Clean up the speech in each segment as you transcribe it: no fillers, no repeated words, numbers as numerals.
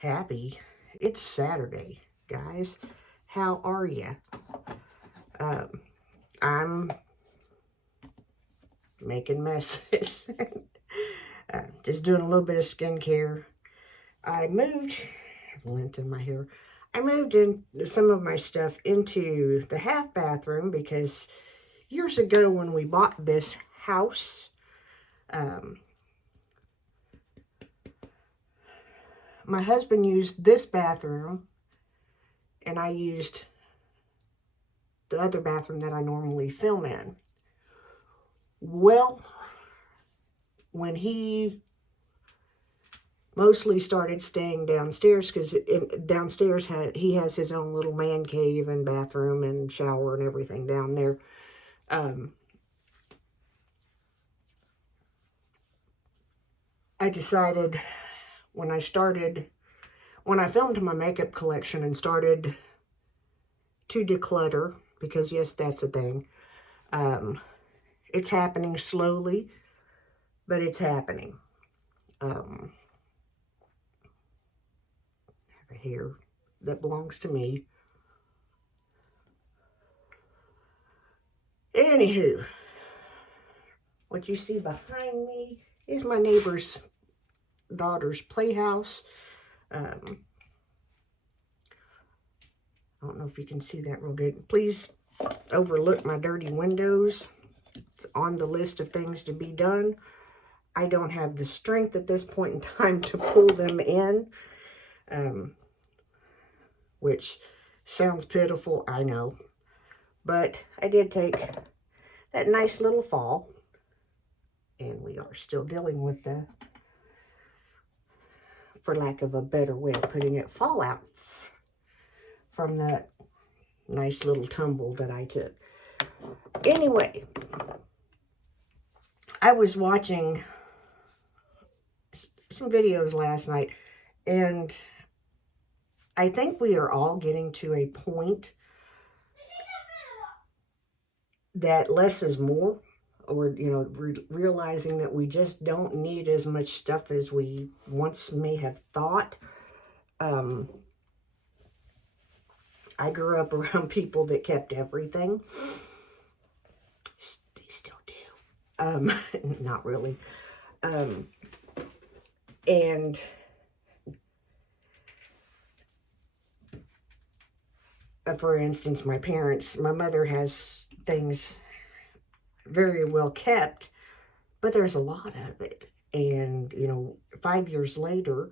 happy. It's Saturday, guys. How are you? I'm making messes. Just doing a little bit of skincare. I moved lint in my hair. I moved in some of my stuff into the half bathroom because years ago when we bought this house, my husband used this bathroom and I used the other bathroom that I normally film in. Well, when he mostly started staying downstairs, because downstairs he has his own little man cave and bathroom and shower and everything down there. I decided when I filmed my makeup collection and started to declutter, because yes, that's a thing. It's happening slowly, but it's happening. I have a hair that belongs to me. Anywho, what you see behind me is my neighbor's daughter's playhouse. I don't know if you can see that real good. Please overlook my dirty windows. It's on the list of things to be done. I don't have the strength at this point in time to pull them in, which sounds pitiful, I know. But I did take that nice little fall, and we are still dealing with the, for lack of a better way of putting it, fallout from that nice little tumble that I took. Anyway, I was watching some videos last night, and I think we are all getting to a point that less is more, or, you know, realizing that we just don't need as much stuff as we once may have thought. I grew up around people that kept everything. They still do. Not really. And for instance, my mother has things very well kept, but there's a lot of it. And, you know, 5 years later,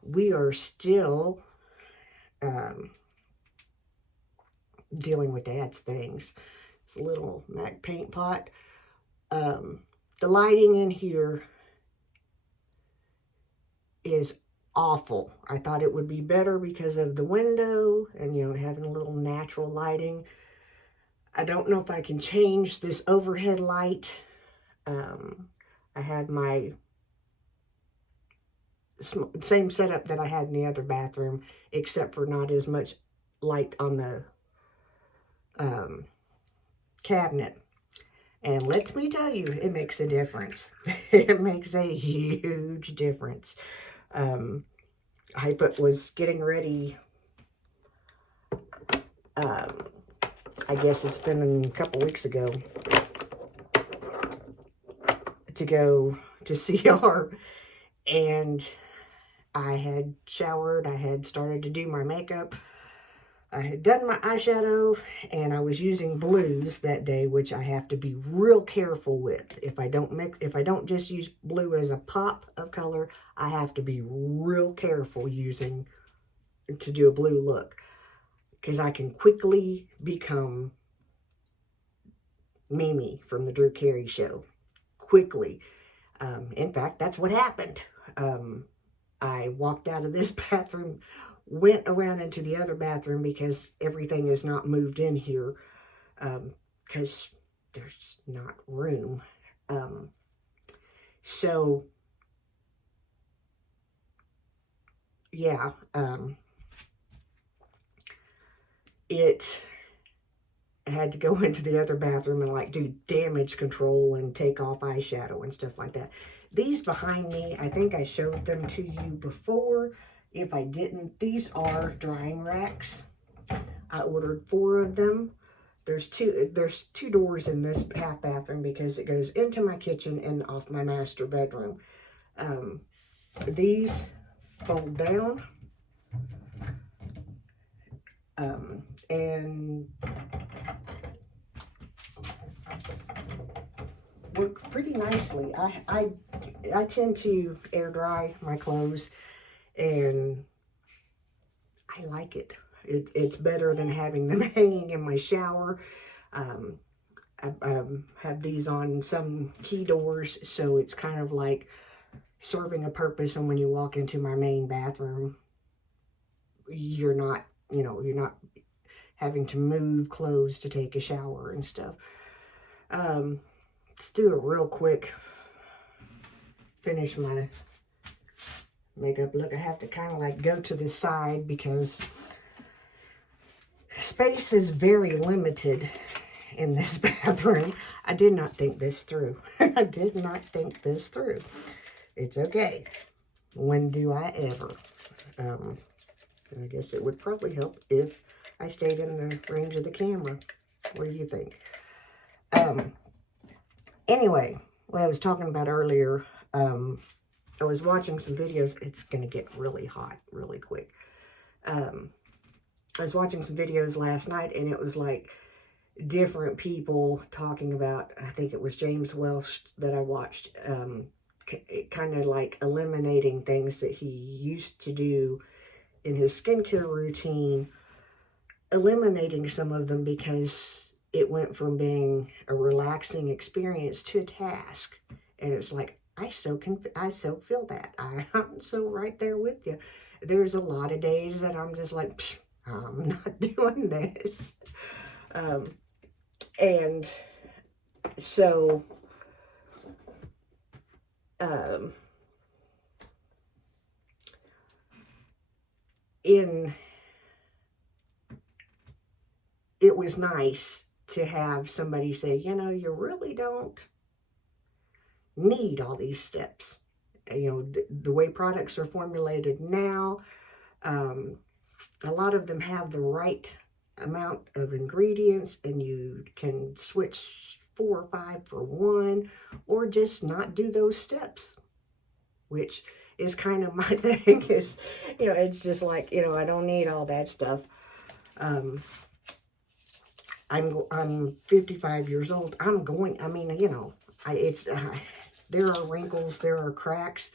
we are still dealing with Dad's things. It's a little MAC paint pot. The lighting in here is awful. I thought it would be better because of the window and, you know, having a little natural lighting. I don't know if I can change this overhead light. I had my same setup that I had in the other bathroom, except for not as much light on the cabinet. And let me tell you, it makes a difference. It makes a huge difference. I was getting ready, I guess it's been a couple weeks ago, to go to CR, and I had showered, I had started to do my makeup, I had done my eyeshadow, and I was using blues that day, which I have to be real careful with. If I don't just use blue as a pop of color, I have to be real careful to do a blue look, because I can quickly become Mimi from the Drew Carey show. Quickly. In fact, that's what happened. I walked out of this bathroom, went around into the other bathroom because everything is not moved in here, because there's not room. So, yeah, it had to go into the other bathroom and like do damage control and take off eyeshadow and stuff like that. These behind me, I think I showed them to you before. if I didn't. These are drying racks. I ordered 4 of them. There's two doors in this half bathroom because it goes into my kitchen and off my master bedroom. These fold down, and work pretty nicely. I tend to air dry my clothes, and I like it. It's better than having them hanging in my shower. I have these on some key doors, so it's kind of like serving a purpose. And when you walk into my main bathroom, you're not, you're not having to move clothes to take a shower and stuff. Let's do it real quick. Finish my makeup look. I have to kind of like go to the side because space is very limited in this bathroom. I did not think this through. I did not think this through. It's okay. When do I ever? I guess it would probably help if I stayed in the range of the camera. What do you think? Anyway, what I was talking about earlier, I was watching some videos. It's going to get really hot really quick. I was watching some videos last night, and it was like different people talking about, I think it was James Welsh that I watched, kind of like eliminating things that he used to do in his skincare routine, eliminating some of them because it went from being a relaxing experience to a task. And it's like, I so feel that. I'm so right there with you. There's a lot of days that I'm just like, I'm not doing this. And so, it was nice to have somebody say, you really don't need all these steps. The way products are formulated now, a lot of them have the right amount of ingredients, and you can switch 4 or 5 for 1, or just not do those steps, which is kind of my thing. Is it's just like, I don't need all that stuff. I'm 55 years old. There are wrinkles, there are cracks.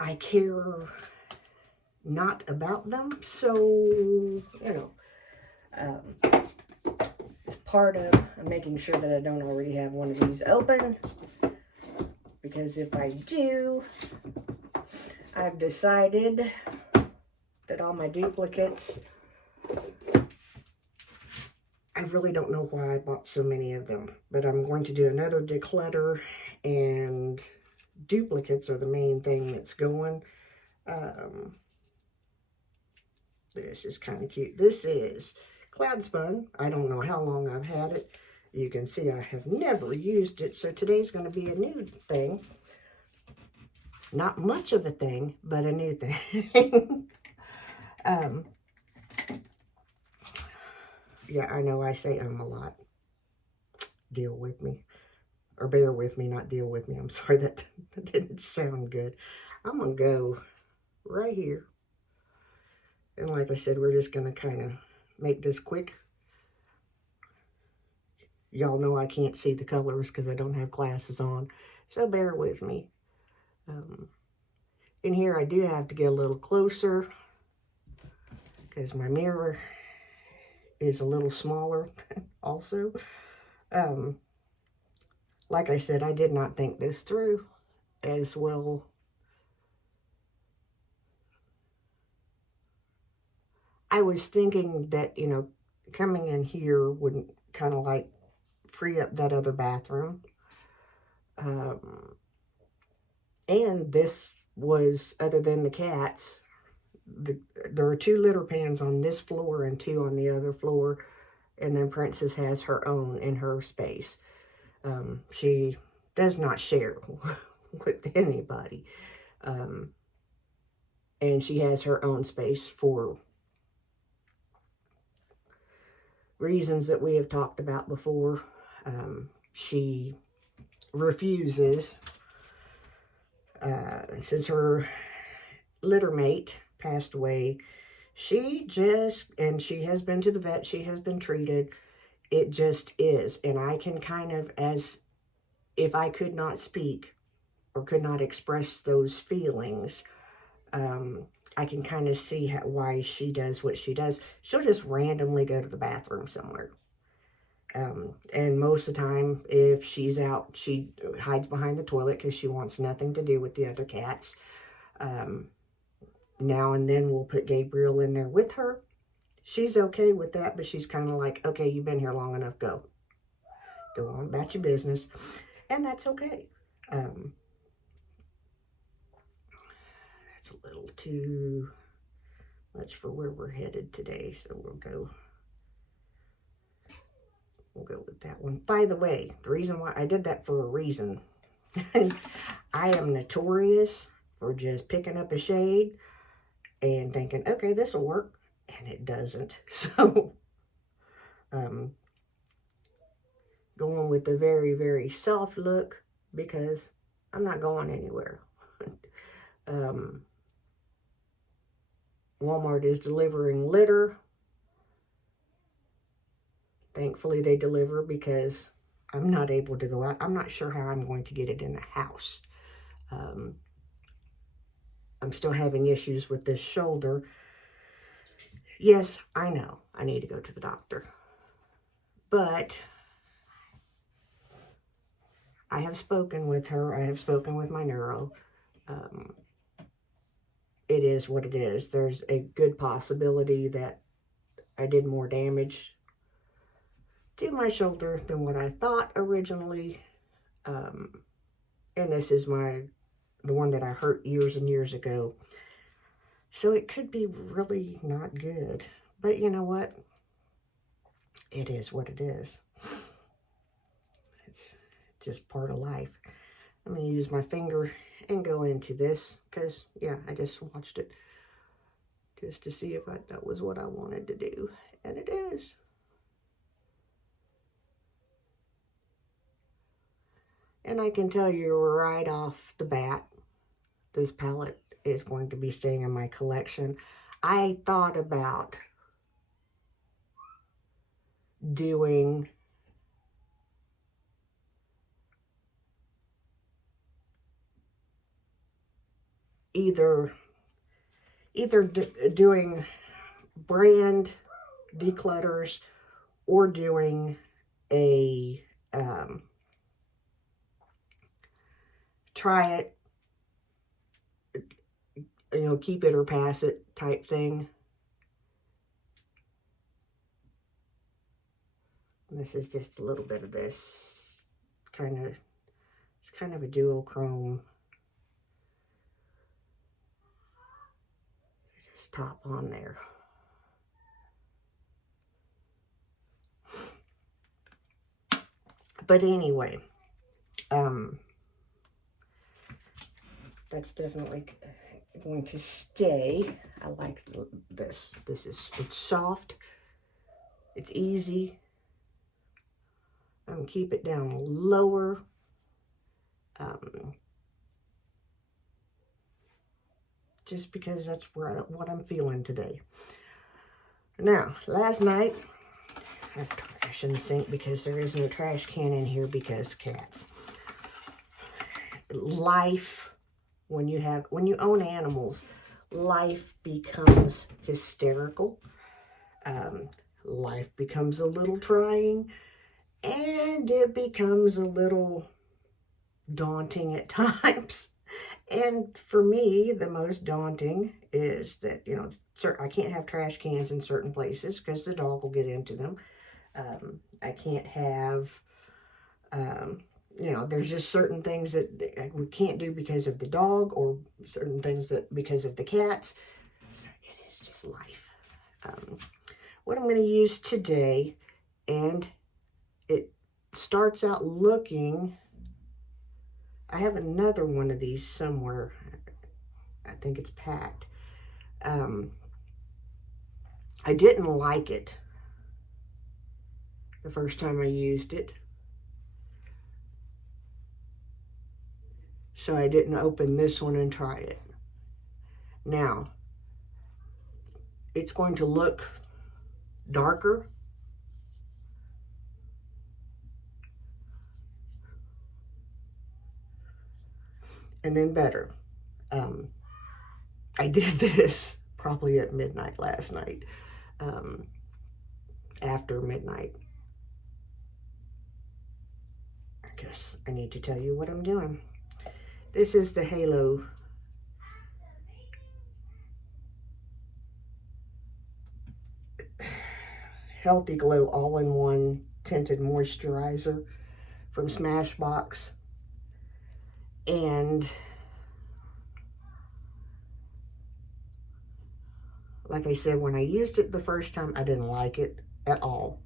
I care not about them, so it's part of making sure that I don't already have one of these open, because if I do, I've decided that all my duplicates, I really don't know why I bought so many of them, but I'm going to do another declutter, and duplicates are the main thing that's going. This is kind of cute. This is Cloud Spun. I don't know how long I've had it. You can see I have never used it, so today's going to be a new thing. Not much of a thing, but a new thing. Yeah, I know I say a lot. Deal with me. Or bear with me, not deal with me. I'm sorry, that didn't sound good. I'm going to go right here. And like I said, we're just going to kind of make this quick. Y'all know I can't see the colors because I don't have glasses on, so bear with me. In here, I do have to get a little closer because my mirror is a little smaller also. Like I said, I did not think this through as well. I was thinking that, coming in here wouldn't kind of like free up that other bathroom. And this was, other than the cats, there are 2 litter pans on this floor and 2 on the other floor. And then Princess has her own in her space. She does not share with anybody. and she has her own space for reasons that we have talked about before. She refuses, since her litter mate passed away, she has been to the vet, she has been treated, it just is. And I can kind of, as if I could not speak or could not express those feelings, I can kind of see why she does what she does. She'll just randomly go to the bathroom somewhere. And most of the time, if she's out, she hides behind the toilet because she wants nothing to do with the other cats. Now and then we'll put Gabriel in there with her. She's okay with that, but she's kind of like, okay, you've been here long enough, go on about your business. And that's okay. That's a little too much for where we're headed today, so we'll go with that one. By the way, the reason why I did that, for a reason. I am notorious for just picking up a shade and thinking, okay, this will work, and it doesn't. So going with the very, very soft look, because I'm not going anywhere. Walmart is delivering litter. Thankfully, they deliver, because I'm not able to go out. I'm not sure how I'm going to get it in the house. I'm still having issues with this shoulder. Yes, I know I need to go to the doctor. But I have spoken with her. I have spoken with my neuro. It is what it is. There's a good possibility that I did more damage to my shoulder than what I thought originally. And this is the one that I hurt years and years ago. So it could be really not good. But you know what? It is what it is. It's just part of life. I'm going to use my finger and go into this, because, yeah, I just watched it just to see if that was what I wanted to do. And it is. And I can tell you right off the bat, this palette is going to be staying in my collection. I thought about doing either doing brand declutters or doing a try it, keep it or pass it type thing. This is just a little bit of this it's kind of a duochrome. Just top on there. But anyway, that's definitely going to stay. I like this. It's soft. It's easy. I'm going to keep it down lower. Just because that's what I'm feeling today. Now, last night, I have trash in the sink because there isn't a trash can in here because cats. Life, when you own animals, life becomes hysterical. Life becomes a little trying, and it becomes a little daunting at times. And for me, the most daunting is that, I can't have trash cans in certain places because the dog will get into them. I can't have, there's just certain things that we can't do because of the dog, or certain things that because of the cats. So it is just life. What I'm going to use today, and it starts out looking, I have another one of these somewhere. I think it's packed. I didn't like it the first time I used it, so I didn't open this one and try it. Now, it's going to look darker, and then better. I did this probably at midnight last night, after midnight. I guess I need to tell you what I'm doing. This is the Halo Healthy Glow All-in-One Tinted Moisturizer from Smashbox. And like I said, when I used it the first time, I didn't like it at all.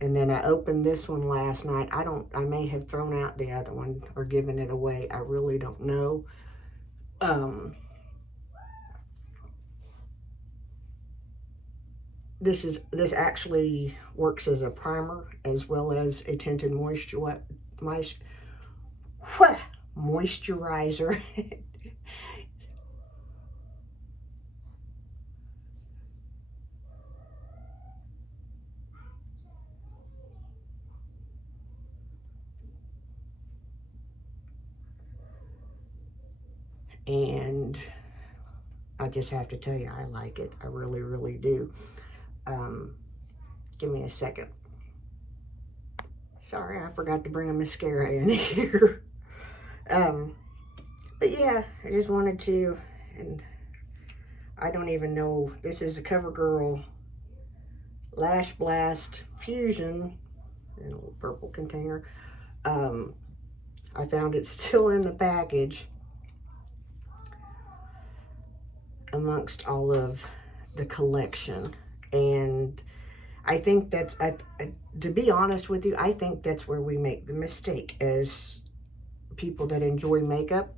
And then I opened this one last night. I may have thrown out the other one or given it away. I really don't know. This actually works as a primer as well as a tinted moisturizer. And I just have to tell you, I like it. I really, really do. Give me a second. Sorry, I forgot to bring a mascara in here. But yeah, I just wanted to, and I don't even know, this is a Covergirl Lash Blast Fusion in a little purple container. I found it still in the package amongst all of the collection, and I think that's, to be honest with you, I think that's where we make the mistake as people that enjoy makeup.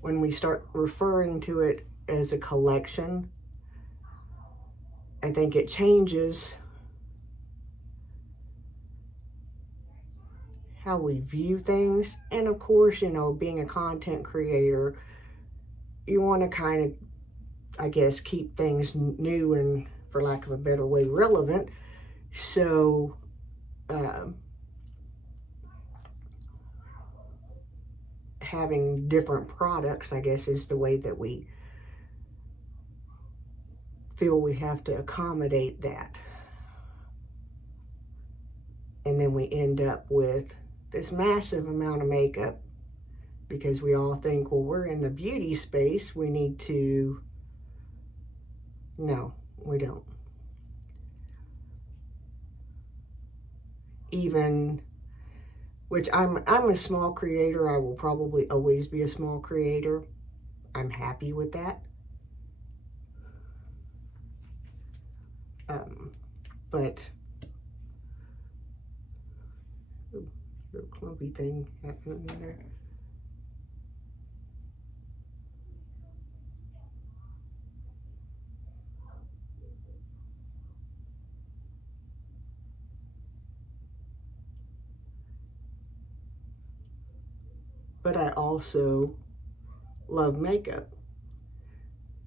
When we start referring to it as a collection, I think it changes how we view things. And of course, you know, being a content creator, you want to kind of, I guess, keep things new and, for lack of a better way, relevant. So having different products, I guess, is the way that we feel we have to accommodate that. And then we end up with this massive amount of makeup because we all think, well, we're in the beauty space, we need to. No, we don't. Even, which I'm a small creator. I will probably always be a small creator. I'm happy with that. But little clumpy thing happening there. But I also love makeup.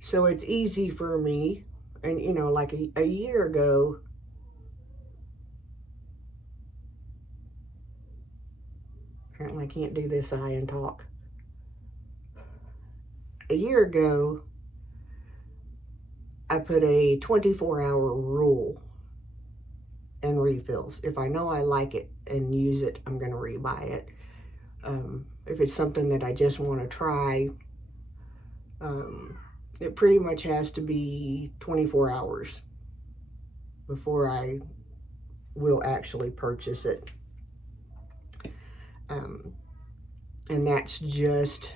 So it's easy for me, and you know, like a year ago, apparently I can't do this eye and talk. A year ago, I put a 24-hour rule in refills. If I know I like it and use it, I'm going to rebuy it. If it's something that I just want to try, it pretty much has to be 24 hours before I will actually purchase it. And that's just,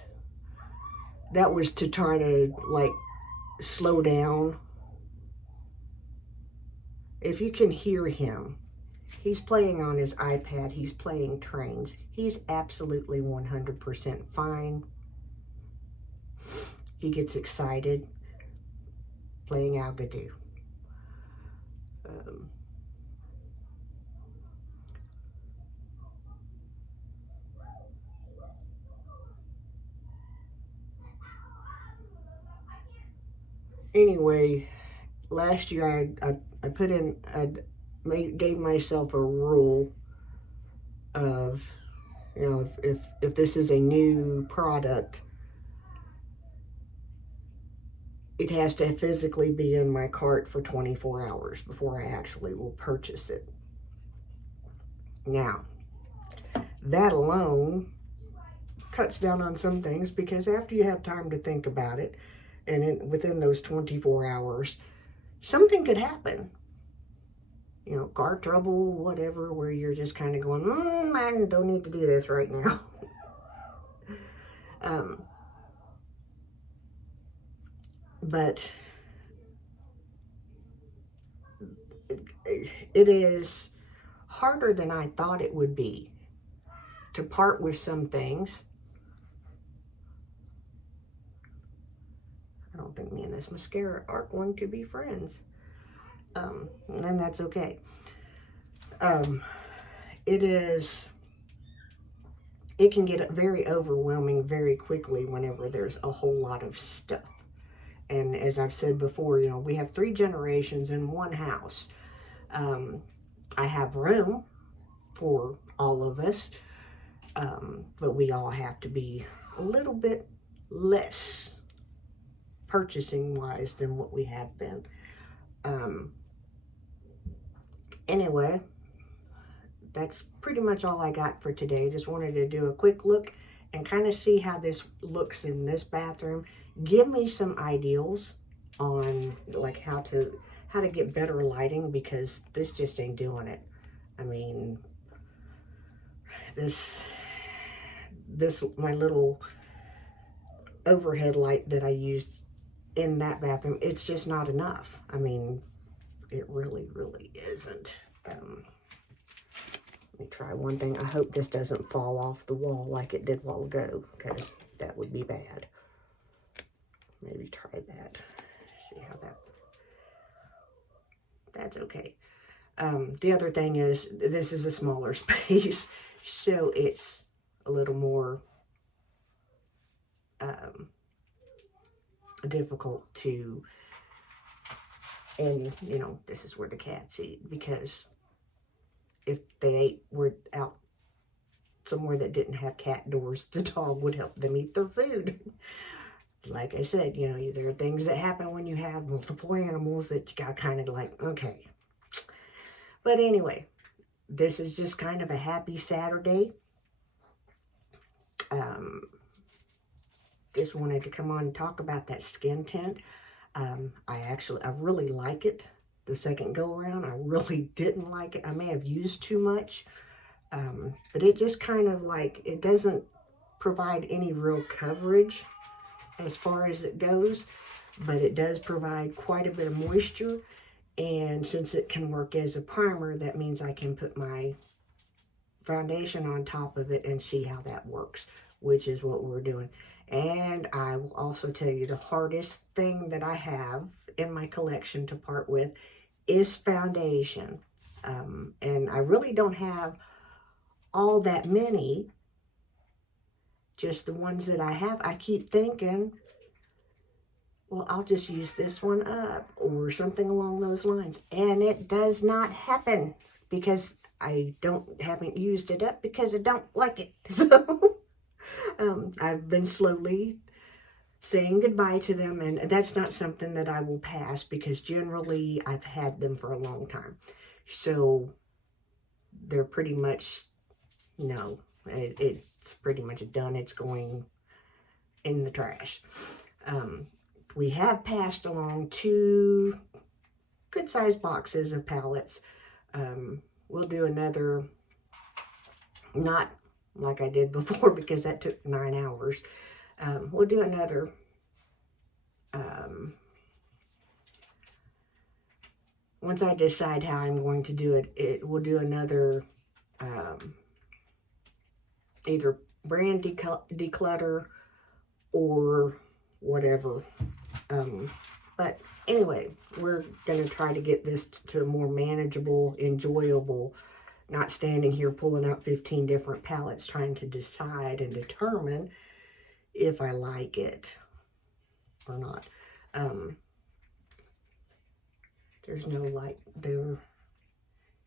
that was to try to like slow down. If you can hear him, he's playing on his iPad, he's playing trains. He's absolutely 100% fine. He gets excited. playing Algadoo. Anyway, last year I put in, gave myself a rule of, you know, if this is a new product, it has to physically be in my cart for 24 hours before I actually will purchase it. Now, that alone cuts down on some things, because after you have time to think about it, and within those 24 hours, something could happen. You know, car trouble, whatever, where you're just kind of going, I don't need to do this right now. But it is harder than I thought it would be to part with some things. I don't think me and this mascara are going to be friends. And that's okay. It can get very overwhelming very quickly whenever there's a whole lot of stuff. And as I've said before, you know, we have 3 generations in one house. I have room for all of us, but we all have to be a little bit less purchasing wise than what we have been. Anyway, that's pretty much all I got for today. Just wanted to do a quick look and kind of see how this looks in this bathroom. Give me some ideals on like how to get better lighting, because this just ain't doing it. I mean, this my little overhead light that I used in that bathroom, it's just not enough. I mean, it really isn't. Let me try one thing. I hope this doesn't fall off the wall like it did a while ago, because that would be bad. Maybe try that. See how that's okay. The other thing is, this is a smaller space, so it's a little more difficult to, and you know, this is where the cats eat, because if they were out somewhere that didn't have cat doors, the dog would help them eat their food. Like I said, you know, there are things that happen when you have multiple animals that you got kind of like, okay. But anyway, this is just kind of a happy Saturday. Just wanted to come on and talk about that skin tint. I really like it. The second go around, I really didn't like it. I may have used too much, but it just kind of like, it doesn't provide any real coverage as far as it goes, but it does provide quite a bit of moisture. And since it can work as a primer, that means I can put my foundation on top of it and see how that works, which is what we're doing. And I will also tell you, the hardest thing that I have in my collection to part with is foundation. And I really don't have all that many, just the ones that I have. I keep thinking, well, I'll just use this one up or something along those lines. And it does not happen, because I haven't used it up, because I don't like it. So I've been slowly saying goodbye to them, and that's not something that I will pass, because generally I've had them for a long time. So they're pretty much, no, it's pretty much done. It's going in the trash. We have passed along 2 good-sized boxes of palettes. We'll do another, not like I did before, because that took 9 hours. We'll do another once I decide how I'm going to do it, we'll do another either brand declutter or whatever. But anyway, we're going to try to get this to a more manageable, enjoyable, not standing here pulling out 15 different palettes trying to decide and determine if I like it or not. There's no light there.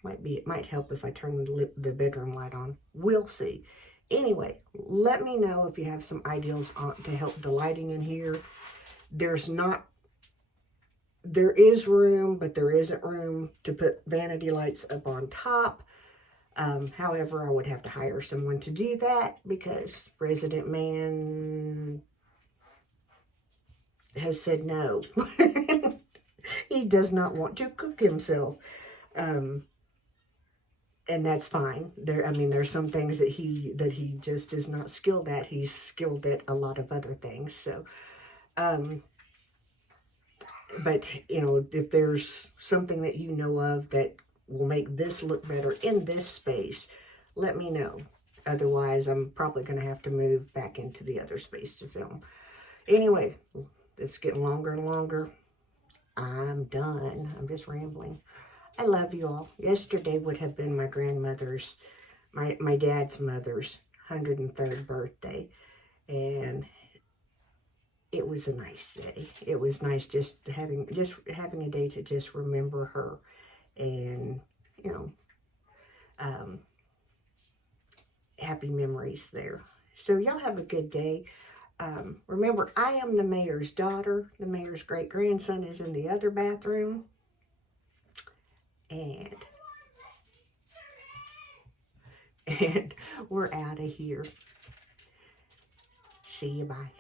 It might help if I turn the bedroom light on. We'll see. Anyway, let me know if you have some ideas to help the lighting in here. There is room, but there isn't room to put vanity lights up on top. However, I would have to hire someone to do that because Resident Man has said no. He does not want to cook himself. And that's fine. There's some things that he just is not skilled at. He's skilled at a lot of other things. So, but if there's something that you know of that will make this look better in this space, let me know. Otherwise, I'm probably going to have to move back into the other space to film. Anyway, it's getting longer and longer. I'm done. I'm just rambling. I love you all. Yesterday would have been my grandmother's, my dad's mother's 103rd birthday. And it was a nice day. It was nice just having a day to just remember her. And, happy memories there. So y'all have a good day. Remember, I am the mayor's daughter. The mayor's great-grandson is in the other bathroom. And we're out of here. See you, bye.